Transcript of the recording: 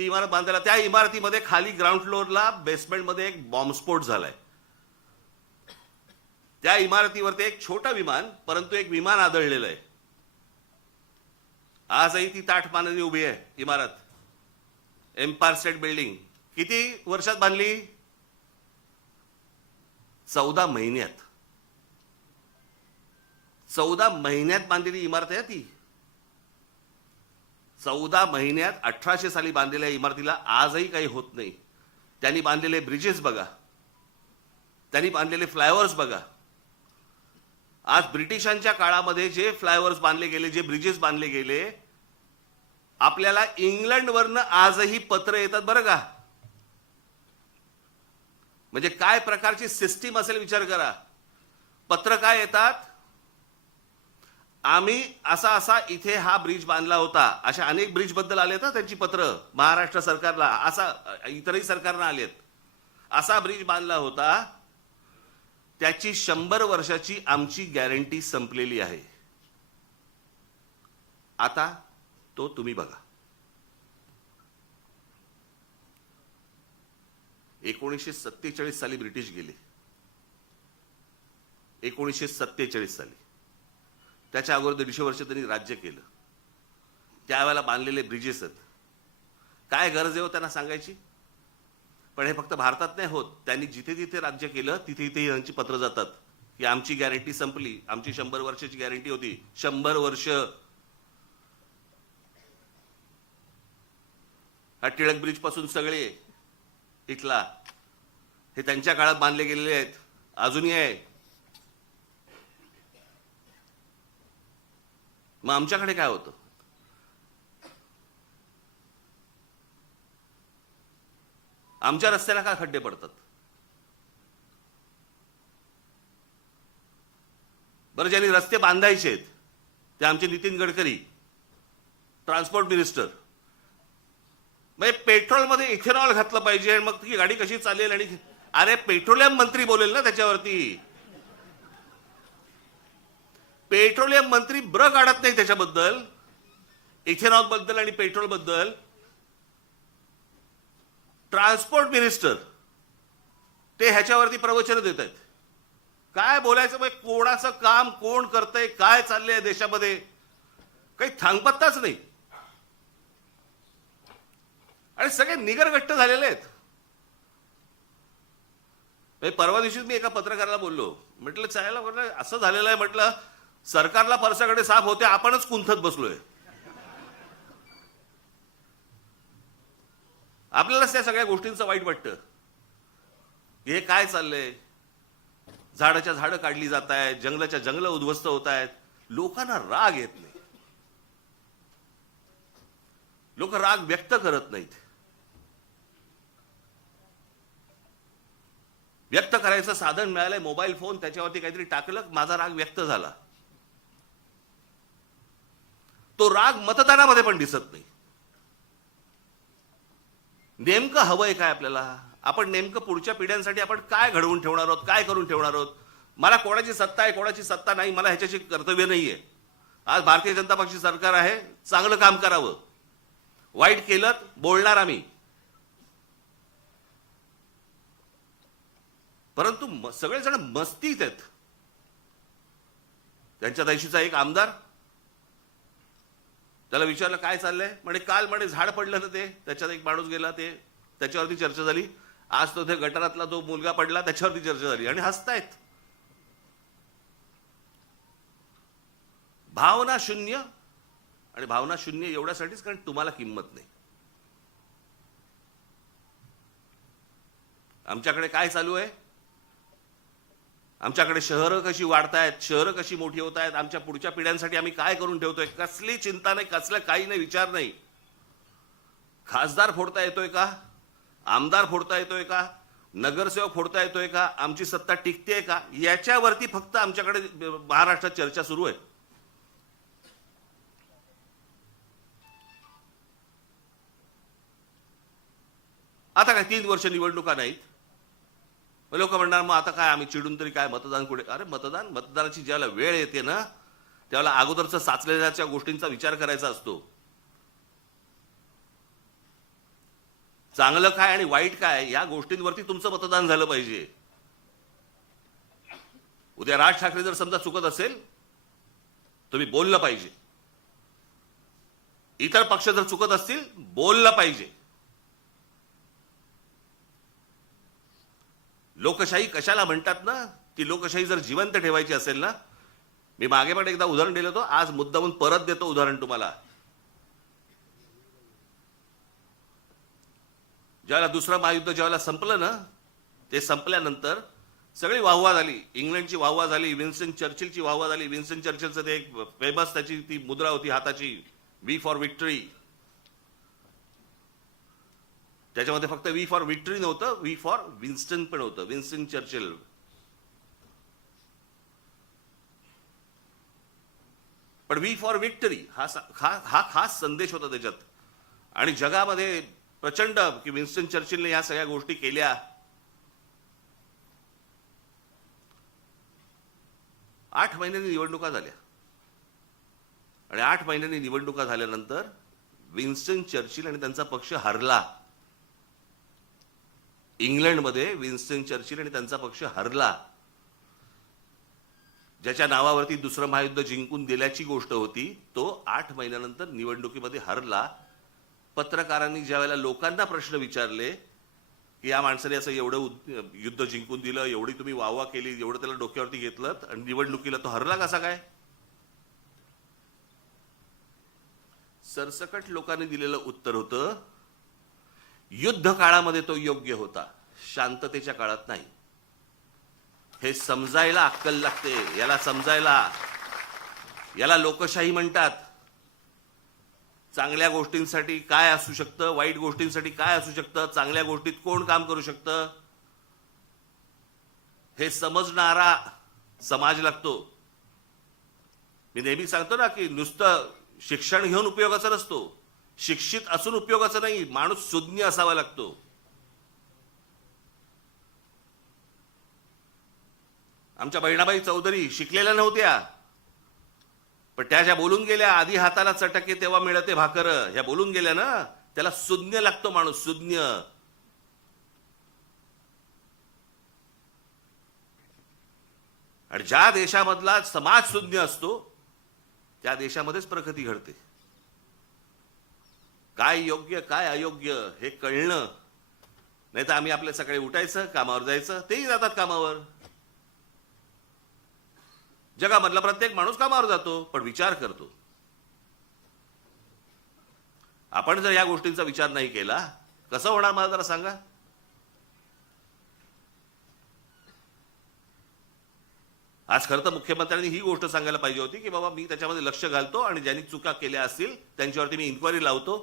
ती इमारत बांधायला, त्या इमारतीमध्ये खाली ग्राउंड फ्लोअरला बेसमेंटमध्ये एक बॉम्बस्फोट झालाय. त्या इमारतीवरती एक छोटं विमान, परंतु एक विमान आदळलेलं आहे. आजही ती ताठमानेने उभी आहे इमारत. एम्पायर स्टेट बिल्डिंग किती वर्षात बांधली? 14 महिन्यात. 14 महिन्यात बांधलेली इमारत आहे ती. 14 महिन्यात 1800 साली बांधलेल्या इमारतीला आजही काही होत नाही. त्यांनी बांधलेले ब्रिजेस बघा, त्यांनी बांधलेले फ्लायओव्हर्स बघा. आज ब्रिटिशांच्या काळामध्ये जे फ्लायओव्हर्स बांधले गेले, जे ब्रिजेस बांधले गेले, आपल्याला इंग्लंडवरनं आजही पत्र येतात बरं का. म्हणजे काय प्रकारची सिस्टीम असेल विचार करा. पत्र काय येतात, आम्ही असा असा इथे हा ब्रिज बांधला होता. अशा अनेक ब्रिज बद्दल आलेत ना त्यांची पत्र महाराष्ट्र सरकारला, असा इतरही सरकारना आलेत. असा ब्रिज बांधला होता, त्याची 100 वर्षाची आमची गॅरंटी संपलेली आहे. आता तो तुम्ही बघा. 1947 साली ब्रिटिश गेले. 1947 साली. त्याच्या अगोदर 150 वर्ष त्यांनी राज्य केलं. त्यावेळेला बांधलेले ब्रिजेस आहेत. काय गरज आहे हो त्यांना सांगायची? पण हे फक्त भारतात नाही होत. त्यांनी जिथे जिथे राज्य केलं तिथे तिथे यांची पत्र जातात की आमची गॅरंटी संपली, आमची 100 वर्षाची गॅरंटी होती. 100 वर्ष. हा टिळक ब्रिज पासून सगळे इथला हे त्यांच्या काळात बांधले गेलेले आहेत, अजूनही आहे. मग आमच्याकडे काय होतं? आमच्या रस्त्याला का खड्डे पडतात? बरं, ज्यांनी रस्ते बांधायचे आहेत ते आमचे नितीन गडकरी, ट्रान्सपोर्ट मिनिस्टर. म्हणजे पेट्रोलमध्ये इथेनॉल घातलं पाहिजे, मग ती गाडी कशी चालेल? आणि अरे पेट्रोलियम मंत्री बोलेल ना त्याच्यावरती. पेट्रोलियम मंत्री ब्र काढत नाही त्याच्याबद्दल, इथेनॉल बद्दल आणि पेट्रोल बद्दल. ट्रान्सपोर्ट मिनिस्टर ते ह्याच्यावरती प्रवचन देत आहेत. काय बोलायचं? मग कोणाचं काम कोण करतंय, काय चाललंय देशामध्ये, काही थांगपत्ताच नाही. आणि सगळे निगरगट्ट झालेले आहेत. परवा दिवशीच मी एका पत्रकाराला बोललो, म्हटलं चायला, म्हटलं असं झालेलं आहे, म्हटलं सरकारला परसाकडे साफ होते, आपणच कुंथत बसलोय. आपल्यालाच त्या सगळ्या गोष्टींचं वाईट वाटतं. हे काय चाललंय? झाडाच्या झाडं काढली जात आहेत, जंगलाच्या जंगलं उद्ध्वस्त होत आहेत. लोकांना राग येत नाही, लोक राग व्यक्त करत नाहीत. व्यक्त करायचं साधन मिळालंय मोबाईल फोन, त्याच्यावरती काहीतरी टाकलं, माझा राग व्यक्त झाला. तो राग मतदानामध्ये पण दिसत नाही. नेमकं हवंय काय आपल्याला? आपण नेमकं पुढच्या पिढ्यांसाठी आपण काय घडवून ठेवणार आहोत, काय करून ठेवणार आहोत? मला कोणाची सत्ता आहे, कोणाची सत्ता नाही, मला ह्याच्याशी कर्तव्य नाहीये. आज भारतीय जनता पक्ष सरकार आहे, चांगलं काम करावं. वाईट केलं बोलणार आम्ही, परंतु सगळेजण मस्तीत आहेत. त्यांच्या देशीचा एक आमदार, त्याला विचारलं काय चाललंय, म्हणे काल म्हणे झाड पडलं ना ते, त्याच्यात एक माणूस गेला, ते त्याच्यावरती चर्चा झाली. आज तो ते गटारातला जो मुलगा पडला त्याच्यावरती चर्चा झाली आणि हसतायत. भावना शून्य. आणि भावना शून्य एवढ्यासाठीच कारण तुम्हाला किंमत नाही. आमच्याकडे काय चालू आहे? आमच्याकडे शहरं कशी वाढतायत, शहरं कशी मोठी होत आहेत, आमच्या पुढच्या पिढ्यांसाठी आम्ही काय करून ठेवतोय, कसली चिंता नाही, कसलं काही नाही, विचार नाही. खासदार फोडता येतोय का? आमदार फोडता येतोय का? नगरसेवक फोडता येतोय का? आमची सत्ता टिकतेय का? याच्यावरती फक्त आमच्याकडे महाराष्ट्रात चर्चा सुरू आहे. आता काय 3 वर्ष निवडणुका नाहीत, लोक म्हणणार मग आता काय आम्ही चिडून तरी काय, मतदान कुठे? अरे मतदानाची ज्याला वेळ येते ना त्यावेळेला अगोदरचं साचलेल्या गोष्टींचा विचार करायचा असतो. चांगलं काय आणि वाईट काय या गोष्टींवरती तुमचं मतदान झालं पाहिजे. उद्या राज ठाकरे जर समजा चुकत असेल तुम्ही बोललं पाहिजे. इतर पक्ष जर चुकत असतील बोललं पाहिजे. लोकशाही कशाला म्हणतात ना, ती लोकशाही जर जिवंत ठेवायची असेल ना, मी मागे पण एकदा उदाहरण दिलं होतं, आज मुद्दामून परत देतो उदाहरण तुम्हाला. ज्यावेळेला दुसरं महायुद्ध ज्यावेळेला संपलं ना, ते संपल्यानंतर सगळी वाहवा झाली. इंग्लंडची वाहवा झाली, विन्स्टन चर्चिलची वाहवा झाली. विन्स्टन चर्चिलचं ते एक फेमस त्याची ती मुद्रा होती हाताची, वी फॉर विक्टरी. त्याच्यामध्ये फक्त वी फॉर विक्टरी नव्हतं, वी फॉर विन्स्टन पण होतं, विन्स्टन चर्चिल. पण वी फॉर विक्टरी हा खास संदेश होता त्याच्यात. आणि जगामध्ये प्रचंड की विन्स्टन चर्चिलने या सगळ्या गोष्टी केल्या. 8 महिन्यांनी निवडणुका झाल्या आणि 8 महिन्यांनी निवडणुका झाल्यानंतर विन्स्टन चर्चिल आणि त्यांचा पक्ष हरला. इंग्लंडमध्ये विन्स्टन चर्चिल आणि त्यांचा पक्ष हरला. ज्याच्या नावावरती दुसरं महायुद्ध जिंकून दिल्याची गोष्ट होती, तो 8 महिन्यानंतर निवडणुकीमध्ये हरला. पत्रकारांनी ज्यावेळेला लोकांना प्रश्न विचारले की या माणसाने असं एवढं युद्ध जिंकून दिलं, एवढी तुम्ही वाहवा केली, एवढं त्याला डोक्यावरती घेतलं आणि निवडणुकीला तो हरला कसा काय? सरसकट लोकांनी दिलेलं उत्तर होतं, युद्ध काळामध्ये तो योग्य होता, शांततेच्या काळात नाही. हे समजायला अक्कल लागते. याला समजायला, याला लोकशाही म्हणतात. चांगल्या गोष्टींसाठी काय असू शकतं, वाईट गोष्टींसाठी काय असू शकतं, चांगल्या गोष्टीत कोण काम करू शकतं, हे समजणारा समाज लागतो. मी नेहमी सांगतो ना की नुसतं शिक्षण घेऊन उपयोगाचा नसतो, शिक्षित असून उपयोगाचा नाही, माणूस सुज्ञ असावा लागतो. आमच्या बहिणाबाई चौधरी शिकलेल्या नव्हत्या, पण त्या ज्या बोलून गेल्या, आधी हाताला चटके तेव्हा मिळते भाकर, ह्या बोलून गेल्या ना, त्याला सुज्ञ लागतो माणूस, सुज्ञ. आणि ज्या देशामधला समाज सुज्ञ असतो त्या देशामध्येच प्रगती घडते. काय योग्य काय अयोग्य हे कळणं, नाही तर आम्ही आपल्या सकाळी उठायचं, कामावर जायचं, तेही जातात कामावर. जगामधला प्रत्येक माणूस कामावर जातो पण विचार करतो. आपण जर या गोष्टींचा विचार नाही केला कसं होणार मला जरा सांगा. आज खरं तर मुख्यमंत्र्यांनी ही गोष्ट सांगायला पाहिजे होती की बाबा मी त्याच्यामध्ये लक्ष घालतो आणि ज्यांनी चुका केल्या असतील त्यांच्यावरती मी इन्क्वायरी लावतो.